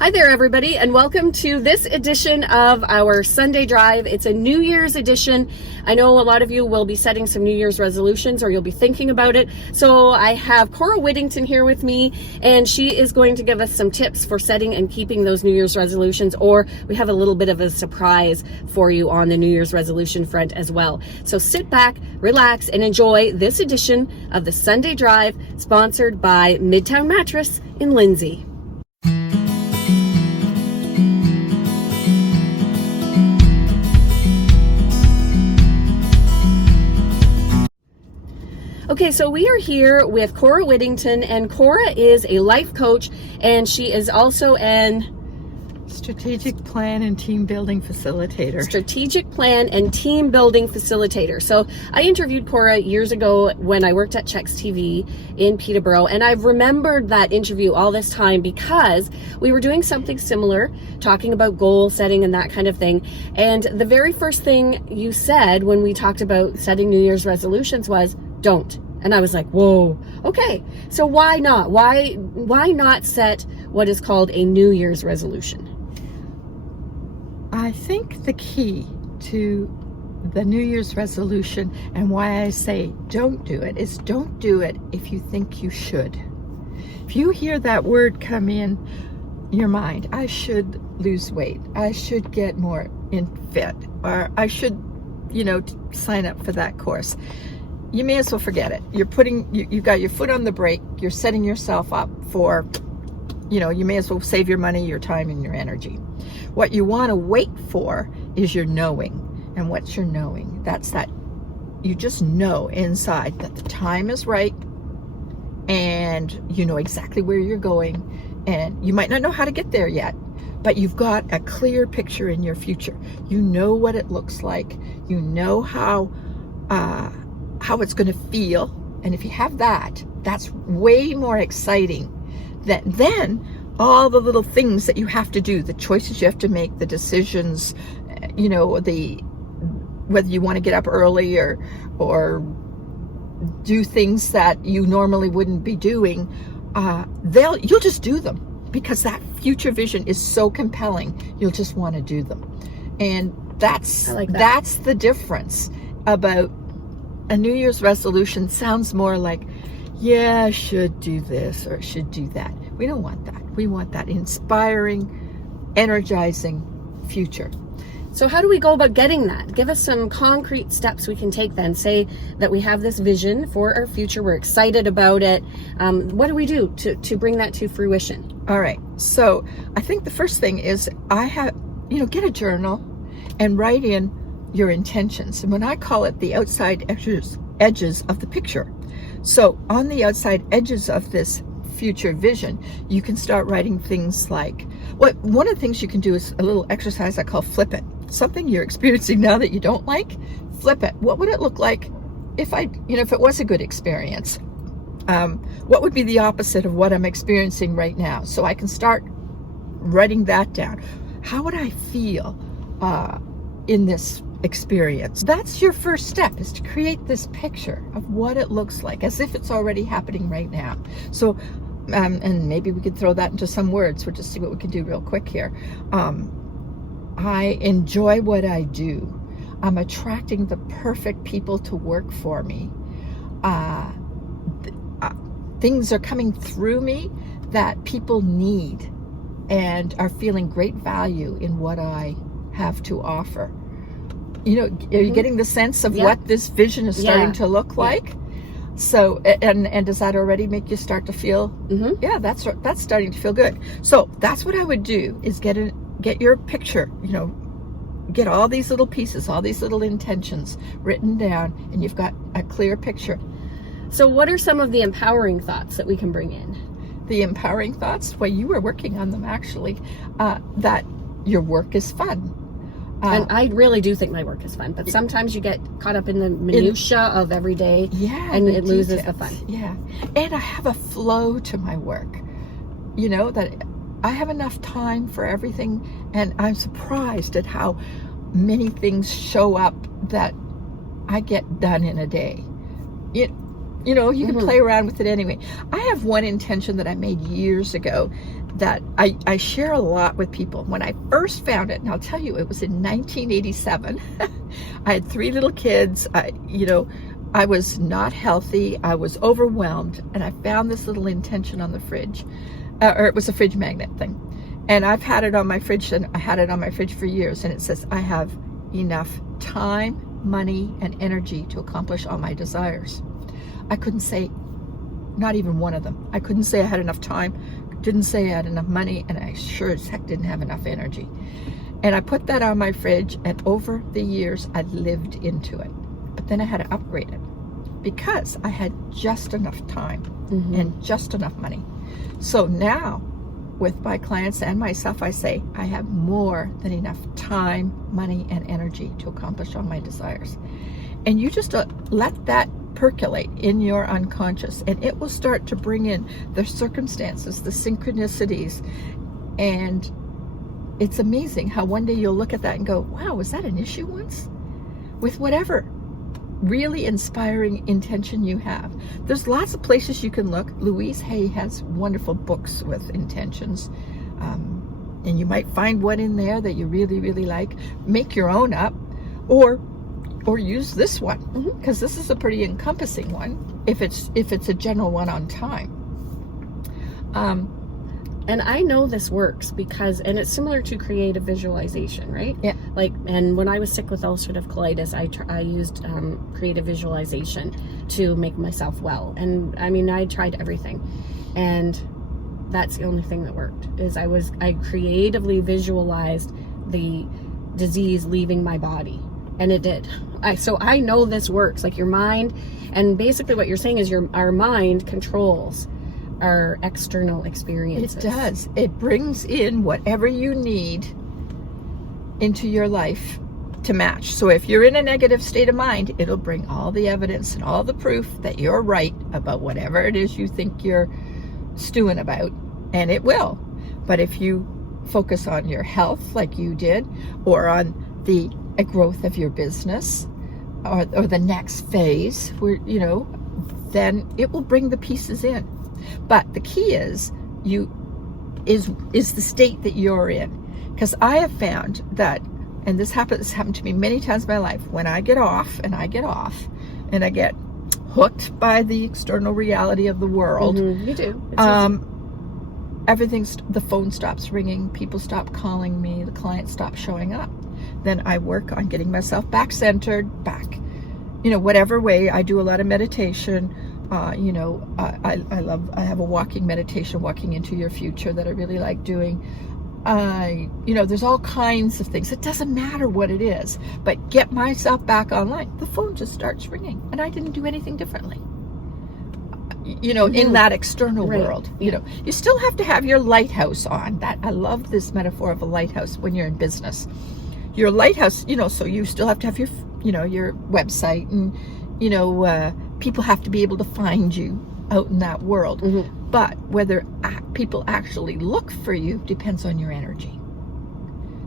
Hi there, everybody, and welcome to this edition of our Sunday Drive. It's a New Year's edition. I know a lot of you will be setting some New Year's resolutions, or you'll be thinking about it. So I have Cora Whittington here with me, and she is going to give us some tips for setting and keeping those New Year's resolutions, or we have a little bit of a surprise for you on the New Year's resolution front as well. So sit back, relax, and enjoy this edition of the Sunday Drive, sponsored by Midtown Mattress in Lindsay. Okay, so we are here with Cora Whittington, and Cora is a life coach, and she is also an strategic plan and team building facilitator. So I interviewed Cora years ago when I worked at Checks TV in Peterborough, and I've remembered that interview all this time because we were doing something similar, talking about goal setting and that kind of thing. And the very first thing you said when we talked about setting New Year's resolutions was, don't. And I was like, whoa, okay. So why not? Why not set what is called a New Year's resolution? I think the key to the New Year's resolution, and why I say don't do it, is don't do it if you think you should. If you hear that word come in your mind, I should lose weight, I should get more fit, or I should, sign up for that course, you may as well forget it. You've got your foot on the brake. You're setting yourself up for, you may as well save your money, your time, and your energy. What you want to wait for is your knowing. And what's your knowing? That's that you just know inside that the time is right, and you know exactly where you're going, and you might not know how to get there yet, but you've got a clear picture in your future. You know what it looks like. You know how it's going to feel. And if you have that, that's way more exciting than all the little things that you have to do, the choices you have to make, the decisions, whether you want to get up early or do things that you normally wouldn't be doing. You'll just do them because that future vision is so compelling. You'll just want to do them. And that's the difference about a New Year's resolution. Sounds more like, yeah, I should do this or should do that. We don't want that. We want that inspiring, energizing future. So how do we go about getting that? Give us some concrete steps we can take then. Say that we have this vision for our future. We're excited about it. What do we do to bring that to fruition? All right. So I think the first thing is get a journal and write in your intentions. And when I call it the outside edges of the picture. So on the outside edges of this future vision, you can start writing things like, one of the things you can do is a little exercise I call flip it. Something you're experiencing now that you don't like, flip it. What would it look like if it was a good experience? What would be the opposite of what I'm experiencing right now? So I can start writing that down. How would I feel in this experience? That's your first step, is to create this picture of what it looks like as if it's already happening right now. So and maybe we could throw that into some words. We'll just see what we can do real quick here. I enjoy what I do. I'm attracting the perfect people to work for me. Things are coming through me that people need and are feeling great value in what I have to offer. Are you getting the sense of what this vision is starting to look like? So, and does that already make you start to feel, that's starting to feel good. So that's what I would do, is get your picture, get all these little pieces, all these little intentions written down, and you've got a clear picture. So what are some of the empowering thoughts that we can bring in? The empowering thoughts? Well, you were working on them actually, that your work is fun. And I really do think my work is fun, but sometimes you get caught up in the minutia of every day, and it loses the fun. Yeah, and I have a flow to my work, that I have enough time for everything, and I'm surprised at how many things show up that I get done in a day. You know, you can play around with it anyway. I have one intention that I made years ago that I share a lot with people. When I first found it, and I'll tell you, it was in 1987. I had 3 little kids. I was not healthy. I was overwhelmed, and I found this little intention on the fridge, or it was a fridge magnet thing. And I've had it on my fridge, and I had it on my fridge for years. And it says, I have enough time, money, and energy to accomplish all my desires. I couldn't say not even one of them. I couldn't say I had enough time, didn't say I had enough money, and I sure as heck didn't have enough energy. And I put that on my fridge, and over the years, I lived into it. But then I had to upgrade it because I had just enough time and just enough money. So now, with my clients and myself, I say, I have more than enough time, money, and energy to accomplish all my desires. And you just let that percolate in your unconscious, and it will start to bring in the circumstances, the synchronicities, and it's amazing how one day you'll look at that and go, wow, was that an issue once? With whatever really inspiring intention you have. There's lots of places you can look. Louise Hay has wonderful books with intentions, and you might find one in there that you really, really like. Make your own up, or use this one, because this is a pretty encompassing one if it's a general one on time. And I know this works because, and it's similar to creative visualization, right? Yeah. And when I was sick with ulcerative colitis, I used creative visualization to make myself well. And I mean, I tried everything, and that's the only thing that worked. Is I creatively visualized the disease leaving my body, and it did. So I know this works. Like your mind, and basically what you're saying is our mind controls our external experiences. It does. It brings in whatever you need into your life to match. So if you're in a negative state of mind, it'll bring all the evidence and all the proof that you're right about whatever it is you think you're stewing about, and it will. But if you focus on your health like you did, or on the growth of your business, or the next phase, where then it will bring the pieces in. But the key is the state that you're in. Because I have found that, and this happened to me many times in my life, when I get off and I get hooked by the external reality of the world. You do. The phone stops ringing, people stop calling me, the clients stop showing up. Then I work on getting myself back centered, whatever way. I do a lot of meditation. I have a walking meditation, walking into your future, that I really like doing. There's all kinds of things. It doesn't matter what it is, but get myself back online. The phone just starts ringing, and I didn't do anything differently. In that external world, you still have to have your lighthouse on. That I love this metaphor of a lighthouse when you're in business. Your lighthouse, so you still have to have your website, and people have to be able to find you out in that world. But whether people actually look for you depends on your energy.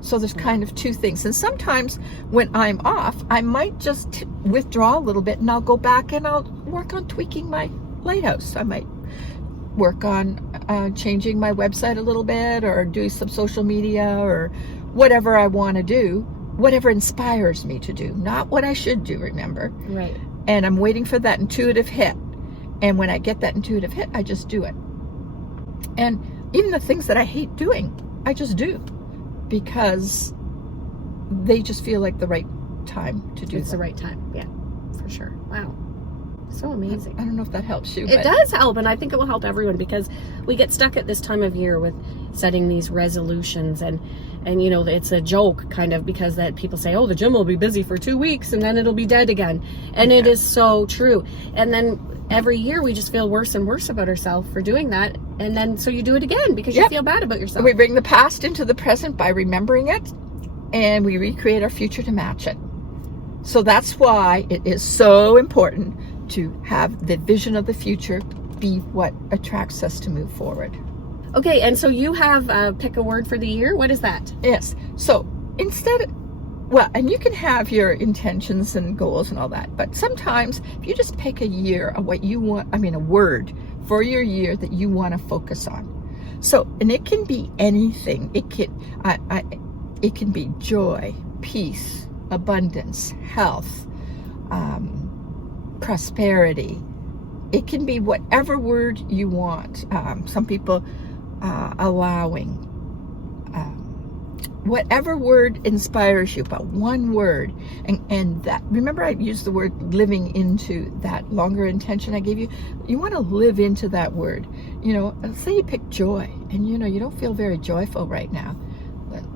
So there's kind of two things. And sometimes when I'm off, I might just withdraw a little bit, and I'll go back and I'll work on tweaking my lighthouse. I might work on changing my website a little bit, or do some social media, or whatever I want to do, whatever inspires me to do, not what I should do, remember? Right. And I'm waiting for that intuitive hit. And when I get that intuitive hit, I just do it. And even the things that I hate doing, I just do, because they just feel like the right time to do. It's the right time. Yeah, for sure. Wow. So amazing. I don't know if that helps you. It does help, and I think it will help everyone, because we get stuck at this time of year with setting these resolutions, and it's a joke kind of, because that people say, oh, the gym will be busy for 2 weeks and then it'll be dead again. And It is so true. And then every year we just feel worse and worse about ourselves for doing that. And then so you do it again because you feel bad about yourself. We bring the past into the present by remembering it, and we recreate our future to match it. So that's why it is so important to have the vision of the future be what attracts us to move forward. Okay, and so you have pick a word for the year. What is that? Yes. So Well, and you can have your intentions and goals and all that, but sometimes if you just pick a year of what you want, a word for your year that you want to focus on. So, and it can be anything. It can be joy, peace, abundance, health, prosperity. It can be whatever word you want. Some people allowing. Whatever word inspires you, but one word. And that, remember I used the word living into that longer intention I gave you? You want to live into that word. Say you pick joy, and you don't feel very joyful right now.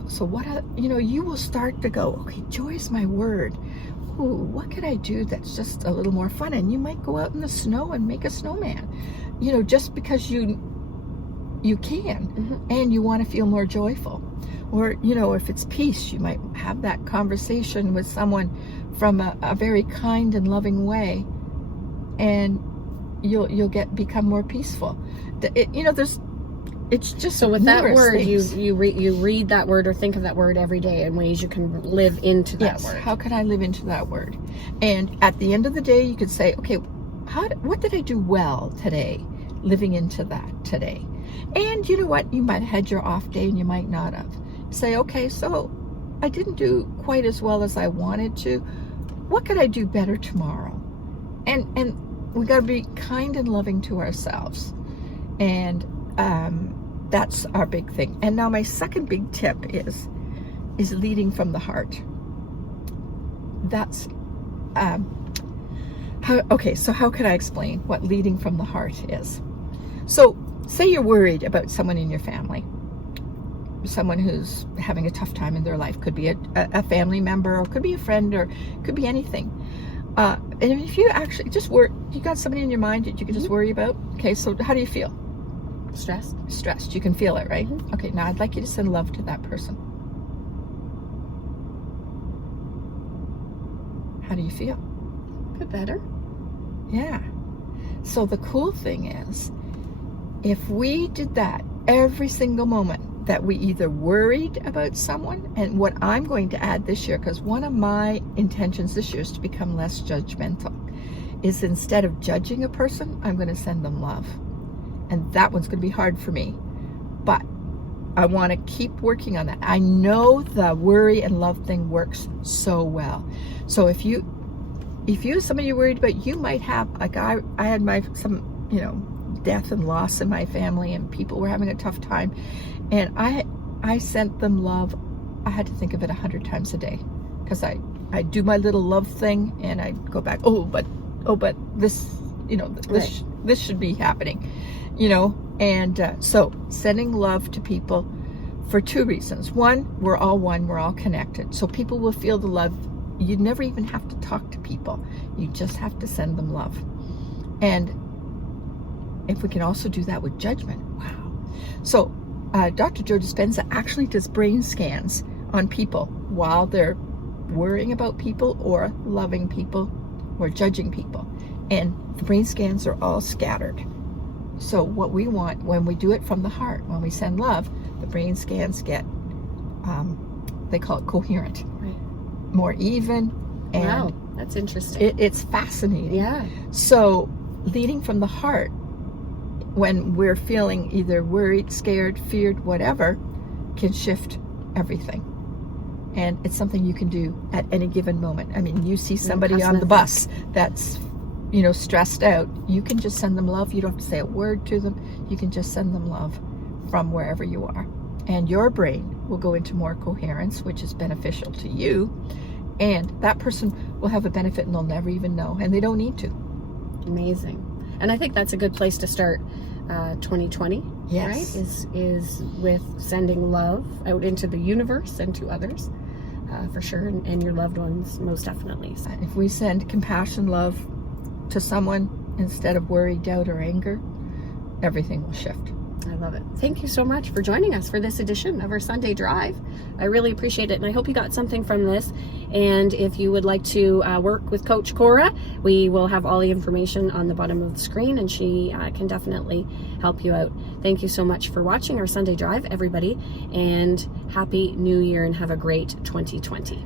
So you will start to go, okay, joy is my word. Ooh, what could I do that's just a little more fun? And you might go out in the snow and make a snowman, just because you can, Mm-hmm. and you want to feel more joyful. Or, if it's peace, you might have that conversation with someone from a very kind and loving way, and you'll become more peaceful. It's just So with that word, things. you read that word or think of that word every day in ways you can live into that Yes. word. How can I live into that word? And at the end of the day, you could say, okay, what did I do well today? Living into that today. And you know what? You might have had your off day and you might not have. Say, okay, so I didn't do quite as well as I wanted to. What could I do better tomorrow? And we got to be kind and loving to ourselves. And that's our big thing. And now my second big tip is leading from the heart. That's so how can I explain what leading from the heart is? So say you're worried about someone in your family, someone who's having a tough time in their life. Could be a family member, or could be a friend, or could be anything. And if you actually just you got somebody in your mind that you can just worry about. Okay, so how do you feel? Stressed. You can feel it, right? Mm-hmm. Okay, now I'd like you to send love to that person. How do you feel? A bit better. Yeah. So the cool thing is, if we did that every single moment that we either worried about someone, and what I'm going to add this year, because one of my intentions this year is to become less judgmental, is instead of judging a person, I'm going to send them love. And that one's going to be hard for me. But I want to keep working on that. I know the worry and love thing works so well. So if you have somebody you're worried about, you might have, like I had some death and loss in my family, and people were having a tough time, and I sent them love. I had to think of it 100 times a day, because I do my little love thing, and I go back, but this, Right. this should be happening, and so sending love to people for two reasons. One, we're all one, we're all connected, so people will feel the love. You never even have to talk to people. You just have to send them love. And if we can also do that with judgment, wow. So Dr. Joe Dispenza actually does brain scans on people while they're worrying about people or loving people or judging people. And the brain scans are all scattered. So what we want when we do it from the heart, when we send love, the brain scans get, they call it coherent, Right. more even. And Wow, that's interesting. it's fascinating. Yeah. So leading from the heart, when we're feeling either worried, scared, feared, whatever, can shift everything. And it's something you can do at any given moment. I mean, you see somebody on the bus that's, stressed out. You can just send them love. You don't have to say a word to them. You can just send them love from wherever you are. And your brain will go into more coherence, which is beneficial to you. And that person will have a benefit and they'll never even know. And they don't need to. Amazing. And I think that's a good place to start 2020. Yes. Right? Is with sending love out into the universe and to others, for sure, and your loved ones, most definitely. So, If we send compassion, love to someone instead of worry, doubt, or anger, everything will shift. I love it. Thank you so much for joining us for this edition of our Sunday Drive. I really appreciate it, and I hope you got something from this. And if you would like to work with Coach Cora, we will have all the information on the bottom of the screen, and she can definitely help you out. Thank you so much for watching our Sunday Drive, everybody, and Happy New Year, and have a great 2020.